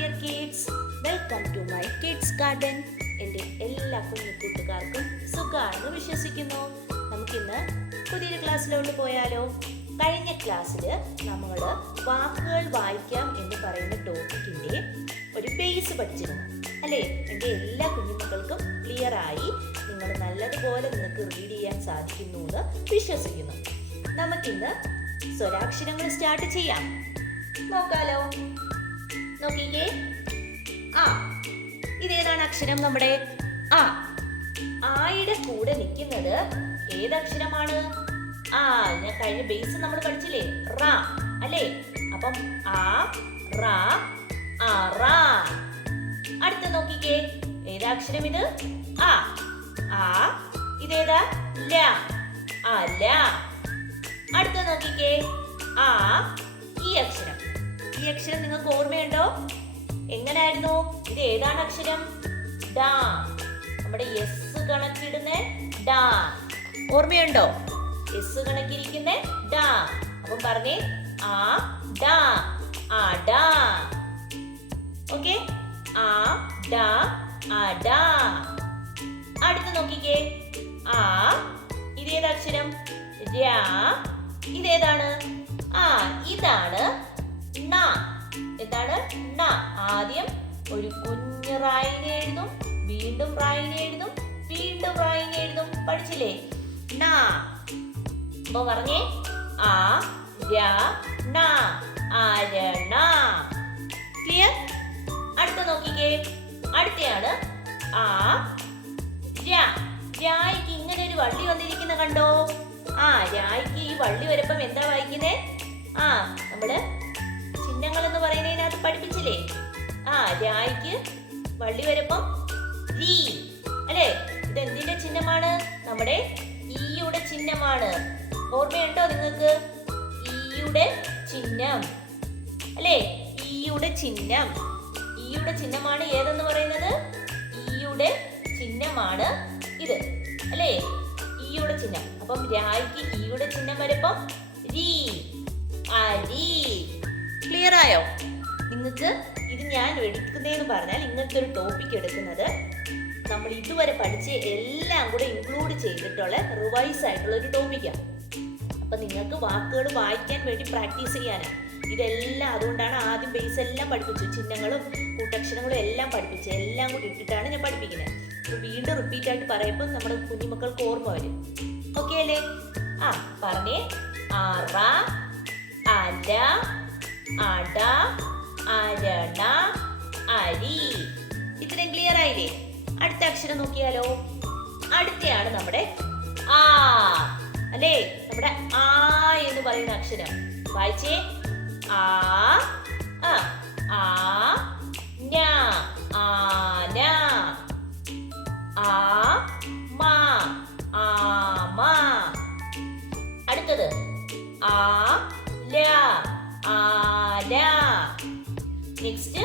Dear kids, welcome to my kids garden. എൻ്റെ എല്ലാ കുഞ്ഞു കൂട്ടുകാർക്കും സുഖമാണെന്ന് വിശ്വസിക്കുന്നു. നമുക്കിന്ന് പുതിയൊരു ക്ലാസ്സിലോട്ട് പോയാലോ? കഴിഞ്ഞ ക്ലാസ്സിൽ നമ്മൾ വാക്കുകൾ വായിക്കാം എന്ന് പറയുന്ന ടോപ്പിക്കിൻ്റെ ഒരു ബേസ് പഠിച്ചിരുന്നു അല്ലേ? എൻ്റെ എല്ലാ കുഞ്ഞുമക്കൾക്കും ക്ലിയർ ആയി, നിങ്ങൾ നല്ലതുപോലെ നിങ്ങൾക്ക് റീഡ് ചെയ്യാൻ സാധിക്കുന്നു എന്ന് വിശ്വസിക്കുന്നു. നമുക്കിന്ന് സ്വരാക്ഷരങ്ങൾ സ്റ്റാർട്ട് ചെയ്യാം. നോക്കാലോ? നോക്കിക്കേ. ആ, ഇതേതാണ് അക്ഷരം? നമ്മുടെ ആ. ആയുടെ കൂടെ നിൽക്കുന്നത് ഏതക്ഷരമാണ്? ആ, ഞാൻ കഴിഞ്ഞ ബേസ് നമ്മൾ പഠിച്ചില്ലേ? റ അല്ലേ? അപ്പം ആ, റ, അറ. അടുത്ത നോക്കിക്കേ, ഏതാക്ഷരം ഇത്? ആ. ആ, ഇതേതാ? ല, അല. അടുത്ത നോക്കിക്കേ, ആ, ഈ അക്ഷരം. ഈ അക്ഷരം നിങ്ങൾക്ക് ഓർമ്മയുണ്ടോ? എങ്ങനായിരുന്നു? ഇത് ഏതാണ് അക്ഷരം? ഡ. നമ്മുടെ എസ് കണക്കിടുന്ന ഡ. ഓർമ്മയുണ്ടോ? എസ് കണക്കിരിക്കുന്ന ഡ. അപ്പം പറഞ്ഞേ, ആ, ഡ, അട. ഓക്കെ, ആ, ഡ, അട. അടുത്ത് നോക്കിക്കേ, ആ, ഇതേതക്ഷരം? ര. ഇതേതാണ്? ആ, ഇതാണ് ണ. എന്താണ്? ണ. ആദ്യം ഒരു കുഞ്ഞു റായിനെ എഴുതും, വീണ്ടും റായിനെ എഴുതും, വീണ്ടും റായിനെ എഴുതും. പഠിച്ചില്ലേ? ണ. അപ്പൊ പറഞ്ഞേ, ആ, ര, ണ, അരണ. ക്ലിയർ? അടുത്ത നോക്കിക്കേ, അടുത്തയാണ് ആ, ര. രായ്ക്ക് ഇങ്ങനെ ഒരു വള്ളി വന്നിരിക്കുന്ന കണ്ടോ? ആ, രായ്ക്ക് ഈ വള്ളി വരുമ്പം എന്താ വായിക്കുന്നേ? ആ, നമ്മള് ചിഹ്നങ്ങൾ എന്ന് പറയുന്നതിനകത്ത് പഠിപ്പിച്ചില്ലേ? ആ, രായ്ക്ക് വള്ളി വരുമ്പം രീ അല്ലേ? ഇത് എന്തിന്റെ ചിഹ്നമാണ്? നമ്മുടെ ഈയുടെ ചിഹ്നമാണ്. ഓർമ്മയുണ്ടോ നിങ്ങൾക്ക്? ഈയുടെ ചിഹ്നം അല്ലേ? ഈയുടെ ചിഹ്നം. ഈയുടെ ചിഹ്നമാണ് ഏതെന്ന് പറയുന്നത്? ഈയുടെ ചിഹ്നമാണ് ഇത് അല്ലേ? ഈയുടെ ചിഹ്നം. അപ്പം രായ്ക്ക് ഈയുടെ ചിഹ്നം വരുമ്പം രീ, അരി. ക്ലിയർ ആയോ? നിങ്ങൾക്ക് ഇത് ഞാൻ എടുക്കുന്നതെന്ന് പറഞ്ഞാൽ ഇങ്ങനത്തെ ഒരു ടോപ്പിക് എടുക്കുന്നത് നമ്മൾ ഇതുവരെ പഠിച്ച എല്ലാം കൂടെ ഇൻക്ലൂഡ് ചെയ്തിട്ടുള്ള റിവൈസ് ആയിട്ടുള്ള ഒരു ടോപ്പിക്കാണ്. അപ്പം നിങ്ങൾക്ക് വാക്കുകൾ വായിക്കാൻ വേണ്ടി പ്രാക്ടീസ് ചെയ്യാനാണ് ഇതെല്ലാം. അതുകൊണ്ടാണ് ആദ്യം ബേസ് എല്ലാം പഠിപ്പിച്ചു, ചിഹ്നങ്ങളും കൂട്ടക്ഷരങ്ങളും എല്ലാം പഠിപ്പിച്ചു. എല്ലാം കൂടി ഇട്ടിട്ടാണ് ഞാൻ പഠിപ്പിക്കുന്നത്. അപ്പോൾ വീണ്ടും റിപ്പീറ്റ് ആയിട്ട് പറയുമ്പോൾ നമ്മുടെ കുഞ്ഞുമക്കൾക്ക് ഓർമ്മ വരും. ഓക്കെ അല്ലേ? ആ, പറഞ്ഞേ, അറ, അല, അട, അരണ, അരി. ഇത്രയും ക്ലിയർ ആയില്ലേ? അടുത്ത അക്ഷരം നോക്കിയാലോ? അടുത്തയാണ് നമ്മുടെ ആ അല്ലേ? നമ്മുടെ ആ എന്ന് പറയുന്ന അക്ഷരം വായിച്ചേ. ആ, ആ, ന, ആന. ആ, മാ, ആമ. അടുത്തത് ആ, ല, ആല. നെക്സ്റ്റ്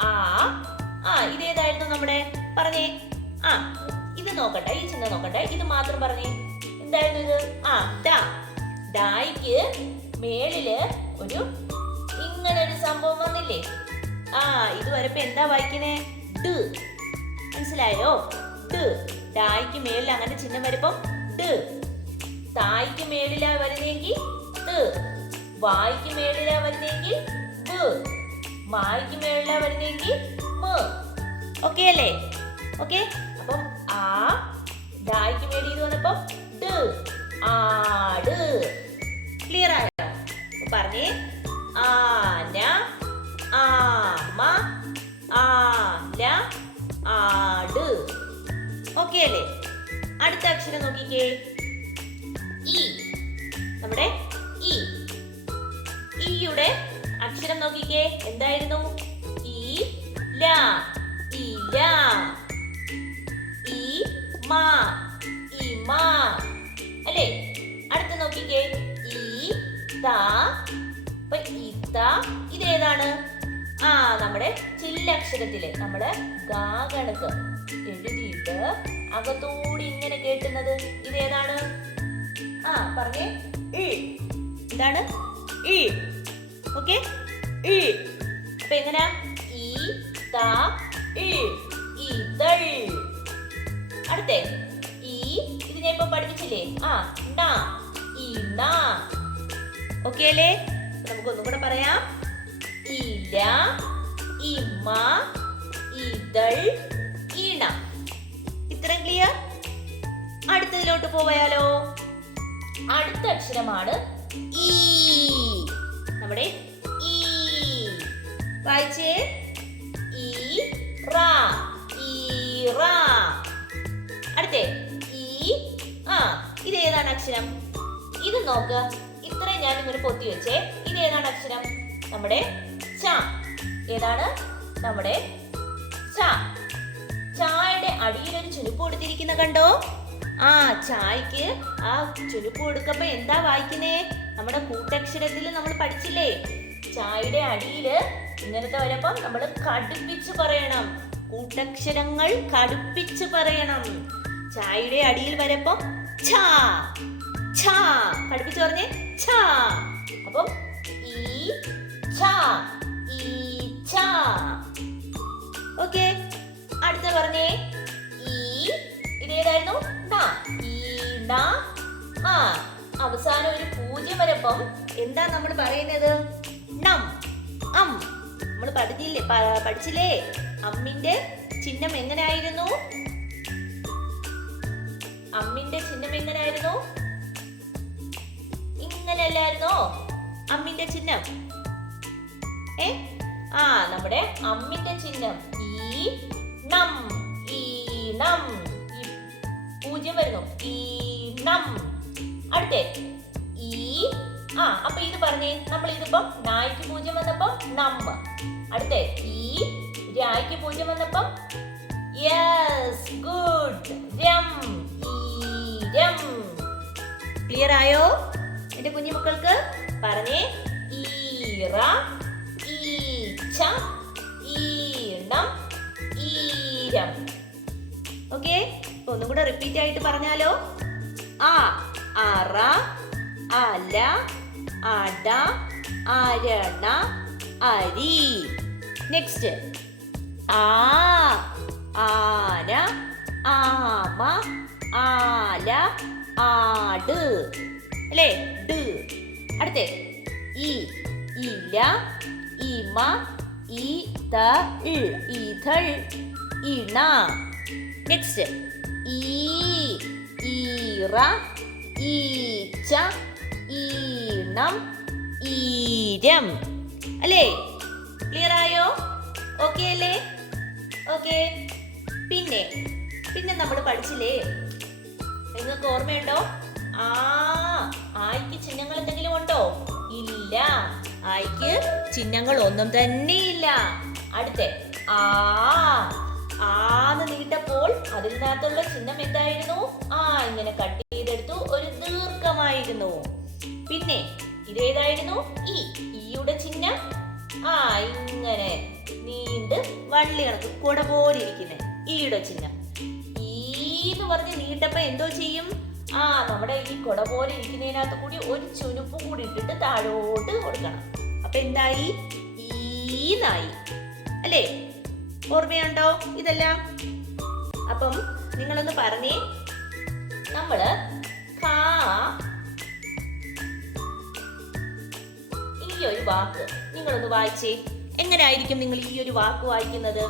ആ, ഇതേതായിരുന്നു നമ്മുടെ? പറഞ്ഞേ. ആ, ഇത് നോക്കട്ടെ, ഈ ചിഹ്നം നോക്കട്ടെ, ഇത് മാത്രം പറഞ്ഞേ. എന്തായിരുന്നു ഇത്? ആ, ഡ. ഡായ്ക്ക് മേളില് ഒരു ഇങ്ങനൊരു സംഭവം വന്നില്ലേ? ആ, ഇത് വരപ്പോ എന്താ വായിക്കുന്നേ? ഡ്. മനസ്സിലായോ? ഡ്. ഡായ്ക്ക് മേളിൽ അങ്ങനെ ചിഹ്നം വരുമ്പം ഡ്. തായ്ക്ക് മേളിലാ വരുന്നെങ്കിൽ ത്. വായ്ക്ക് മേളിലാ വരുന്നെങ്കിൽ വ്. മായ്ക്ക് മേളിലാ വരുന്നെങ്കിൽ മ. ഓക്കെ അല്ലേ? ഓക്കെ. അപ്പം ആ, ഡായ്ക്ക് മേളിൽ ഇത് വന്നപ്പം ഡ്, ആട്. ക്ലിയർ ആയോ? പറഞ്ഞേ, ആന, ആമ, ആല, ആട്. ഓക്കെ അല്ലേ? അടുത്ത അക്ഷരം നോക്കിക്കേ, ഈ. നമ്മുടെ ഈ. ഈയുടെ അക്ഷരം നോക്കിക്കേ, എന്തായിരുന്നു? ഈ, ല, ഇല. ഈ, മാ, ഇമ അല്ലേ? അടുത്ത നോക്കിക്കേ, ഈ, ത. അപ്പൊ ഇത്ത ഇതേതാണ്? ആ, നമ്മുടെ ചില്ലക്ഷരത്തില് നമ്മള് ഗാ കണക്ക് എഴുതിയിട്ട് അകത്തോടി ഇങ്ങനെ കേട്ടുന്നത് ഇതേതാണ്? ആ, പറഞ്ഞേ. എന്താണ്? ഈ. ഓക്കെ. അപ്പൊ എങ്ങനാ? ഈ, ഇതൾ. അടുത്തേ ഇതിനെ ഇപ്പൊ പഠിപ്പിച്ചില്ലേ? ഇണ. ഓക്കെ അല്ലേ? നമുക്ക് ഒന്നും കൂടെ പറയാം. ഇല, ഇമ, ഇതൾ, ഇണ. ഇത്രയും ക്ലിയർ? അടുത്തതിലോട്ട് പോയാലോ? അടുത്ത അക്ഷരമാണ് ഈ. നമ്മുടെ ഈ. വായിച്ചേ. ഈറ. അടുത്തേ ഇതേതാണ് അക്ഷരം? ഇത് നോക്ക്. ഇത്രയും ഞാൻ ഇങ്ങനെ പൊത്തി വെച്ചേ. ഇതേതാണ് അക്ഷരം? നമ്മുടെ ച. ഏതാണ്? നമ്മുടെ ച. ചായയുടെ അടിയിലൊരു ചുരുപ്പ് കൊടുത്തിരിക്കുന്ന കണ്ടോ? ചായക്ക് ആ ചുരുപ്പ് കൊടുക്കുമ്പോ എന്താ വായിക്കുന്നേ? നമ്മുടെ കൂട്ടക്ഷരത്തിൽ നമ്മൾ പഠിച്ചില്ലേ? ചായയുടെ അടിയില് ഇങ്ങനത്തെ വരുമ്പോ നമ്മൾ കടുപ്പിച്ച് പറയണം. കൂട്ടക്ഷരങ്ങൾ കടുപ്പിച്ച് പറയണം. ചായയുടെ അടിയിൽ വരുമ്പോ ഛ. കടുപ്പിച്ച് പറഞ്ഞേ. ഛ. അപ്പം ഈച്ച. ഓക്കെ. അടുത്ത പറഞ്ഞേ. ഇതേതായിരുന്നു? ഈണ. അവസാനം ഒരു പൂജ്യം വരപ്പം എന്താ നമ്മൾ പറയുന്നത്? ണം. നമ്മൾ പഠിച്ചില്ലേ? അമ്മിന്റെ ചിഹ്നം എങ്ങനെയായിരുന്നു? അമ്മിന്റെ ചിഹ്നം എങ്ങനെയായിരുന്നു? ഇങ്ങനെയല്ലായിരുന്നോ അമ്മിന്റെ ചിഹ്നം? നമ്മുടെ അമ്മിന്റെ ചിഹ്നം ഈണം. പൂജ്യം വരുന്നു. ഈണം. അടുത്തേ അപ്പൊ ഇത് പറഞ്ഞേ. നമ്മൾ ഇതിപ്പം നായ്ക്ക് പൂജ്യം വന്നപ്പോ നമ്മ. അടുത്തേ രായ്ക്ക് പൂജ്യം വന്നപ്പം യെസ്, ഗുഡ്, രം. ഈരം. ക്ലിയർ ആയോ എന്റെ കുഞ്ഞു മക്കൾക്ക്? പറഞ്ഞേ. ഈറ, ഈച്ച, ഈണം, ഈരം. ഓക്കെ. ഒന്നും കൂടെ റിപ്പീറ്റ് ആയിട്ട് പറഞ്ഞാലോ? അറ, അല, അട, അരണ, അരി. നെക്സ്റ്റ്. ആന, ആമ, ആല, ആട്. അല്ലേ? ഡ്. അടുത്തേ ഇല, ഇമ, ഇതൾ, ഇണ. നെക്സ്റ്റ്. ഈറ, ഈച്ച, ഈണം, ഈരം. അല്ലേ? ക്ലിയർ ആയോ? ഓക്കെ അല്ലേ? ഓക്കെ. പിന്നെ നമ്മൾ പഠിച്ചില്ലേ? നിങ്ങൾക്ക് ഓർമ്മയുണ്ടോ? ആയിക്ക് ചിഹ്നങ്ങൾ എന്തെങ്കിലും ഉണ്ടോ? ഇല്ല. ആയിക്ക് ചിഹ്നങ്ങൾ ഒന്നും തന്നെ ഇല്ല. അടുത്ത ആന്ന് നീട്ടപ്പോൾ അതിനകത്തുള്ള ചിഹ്നം എന്തായിരുന്നു? ഇങ്ങനെ കട്ട് ചെയ്തെടുത്തു. ഒരു ദീർഘമായിരുന്നു. പിന്നെ ഇതേതായിരുന്നു? ഈയുടെ ചിഹ്നം ഇങ്ങനെ നീണ്ട് വള്ളി കണക്ക് കുട പോലെ ഇരിക്കുന്നത് ഈയുടെ ചിഹ്നം. ഈന്ന് പറഞ്ഞ് നീട്ടപ്പോ എന്തോ ചെയ്യും? നമ്മുടെ ഈ കുട പോലെ ഇരിക്കുന്നതിനകത്ത് കൂടി ഒരു ചുനുപ്പ് കൂടി ഇട്ടിട്ട് താഴോട്ട് കൊടുക്കണം. അപ്പൊ എന്തായി? ഈന്നായി. അല്ലേ? ഓർമ്മയുണ്ടോ ഇതെല്ലാം? അപ്പം നിങ്ങളൊന്ന് പറഞ്ഞേ. നമ്മള് ഈ ഒരു വാക്ക് നിങ്ങളൊന്ന് വായിച്ചേ. എങ്ങനെയായിരിക്കും നിങ്ങൾ ഈ ഒരു വാക്ക് വായിക്കുന്നത്?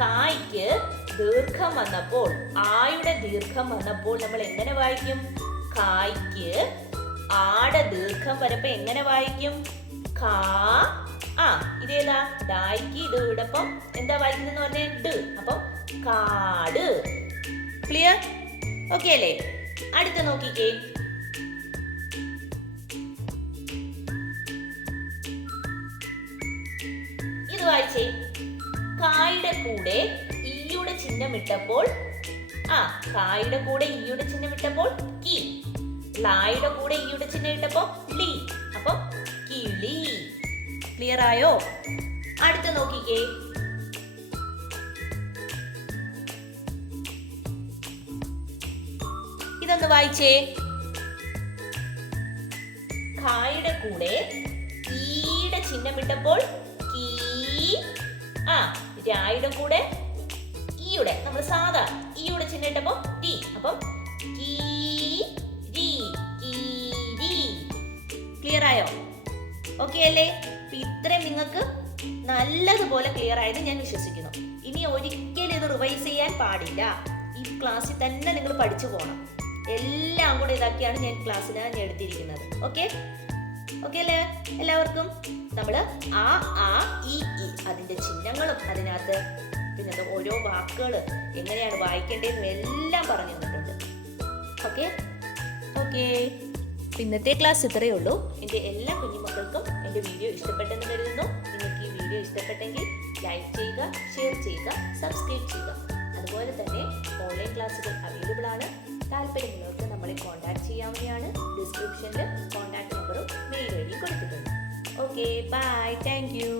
കായ്ക്ക് ദീർഘം വന്നപ്പോൾ, ആയുടെ ദീർഘം വന്നപ്പോൾ നമ്മൾ എങ്ങനെ വായിക്കും? കായ്ക്ക് ആടെ ദീർഘം വരപ്പോ എങ്ങനെ വായിക്കും? ഇതേതാ? ഡായ്ക്ക് ഇത് ഇടപ്പം എന്താ വായിക്കുന്നതെന്ന് പറഞ്ഞേ? ഡ്. അപ്പം കാട്. ക്ലിയർ? ഓക്കെ അല്ലേ? അടുത്ത നോക്കിക്കേ. ഇത് വായിച്ചേ. കായുടെ കൂടെ ഈയുടെ ചിഹ്നം ഇട്ടപ്പോൾ കായുടെ കൂടെ ഈയുടെ ചിഹ്നം ഇട്ടപ്പോൾ കി. ലായുടെ കൂടെ ഈയുടെ ചിഹ്നം ഇട്ടപ്പോൾ ലി. അപ്പം കിളി. ക്ലിയർ ആയോ? അടുത്ത നോക്കിക്കേ. ഇതൊന്ന് വായിച്ചേ. ഖായുടെ കൂടെ ഈയുടെ ചിഹ്നം ഇട്ടപ്പോൾ കീ. രായുടെ കൂടെ ഈയുടെ നമ്മൾ സാധാ ഈയുടെ ചിഹ്നം ഇട്ടപ്പോൾ ടി. അപ്പം ക്ലിയർ ആയോ? ഓക്കെ അല്ലേ? ഇത്രയും നിങ്ങൾക്ക് നല്ലതുപോലെ ക്ലിയർ ആയത് ഞാൻ വിശ്വസിക്കുന്നു. ഇനി ഒരിക്കലും ഇത് റിവൈസ് ചെയ്യാൻ പാടില്ല. ഈ ക്ലാസ്സിൽ തന്നെ നിങ്ങൾ പഠിച്ചു പോകണം. എല്ലാം കൂടെ ഇതാക്കിയാണ് ഞാൻ ക്ലാസ്സിലാണ് ഞാൻ എടുത്തിരിക്കുന്നത്. ഓക്കെ അല്ലേ എല്ലാവർക്കും? നമ്മൾ ആ ഇ അതിന്റെ ചിഹ്നങ്ങളും അതിനകത്ത് പിന്നെ ഓരോ വാക്കുകൾ എങ്ങനെയാണ് വായിക്കേണ്ടതെന്നും എല്ലാം പറഞ്ഞു തന്നിട്ടുണ്ട്. ഓക്കെ ഇന്നത്തെ ക്ലാസ് ഇത്രയേ ഉള്ളൂ. എൻ്റെ എല്ലാ കുഞ്ഞുമക്കൾക്കും എൻ്റെ വീഡിയോ ഇഷ്ടപ്പെട്ടെന്ന് കരുതുന്നു. നിങ്ങൾക്ക് ഈ വീഡിയോ ഇഷ്ടപ്പെട്ടെങ്കിൽ ലൈക്ക് ചെയ്യുക, ഷെയർ ചെയ്യുക, സബ്സ്ക്രൈബ് ചെയ്യുക. അതുപോലെ തന്നെ ഓൺലൈൻ ക്ലാസ്സുകൾ അവൈലബിൾ ആണ്. താല്പര്യമുള്ളവർക്ക് നമ്മളെ കോൺടാക്ട് ചെയ്യാവുന്നതാണ്. ഡിസ്ക്രിപ്ഷനിൽ കോൺടാക്ട് നമ്പറും മെയിൽ ഐഡിയും കൊടുത്തിട്ടുണ്ട്. Okay bye, thank you.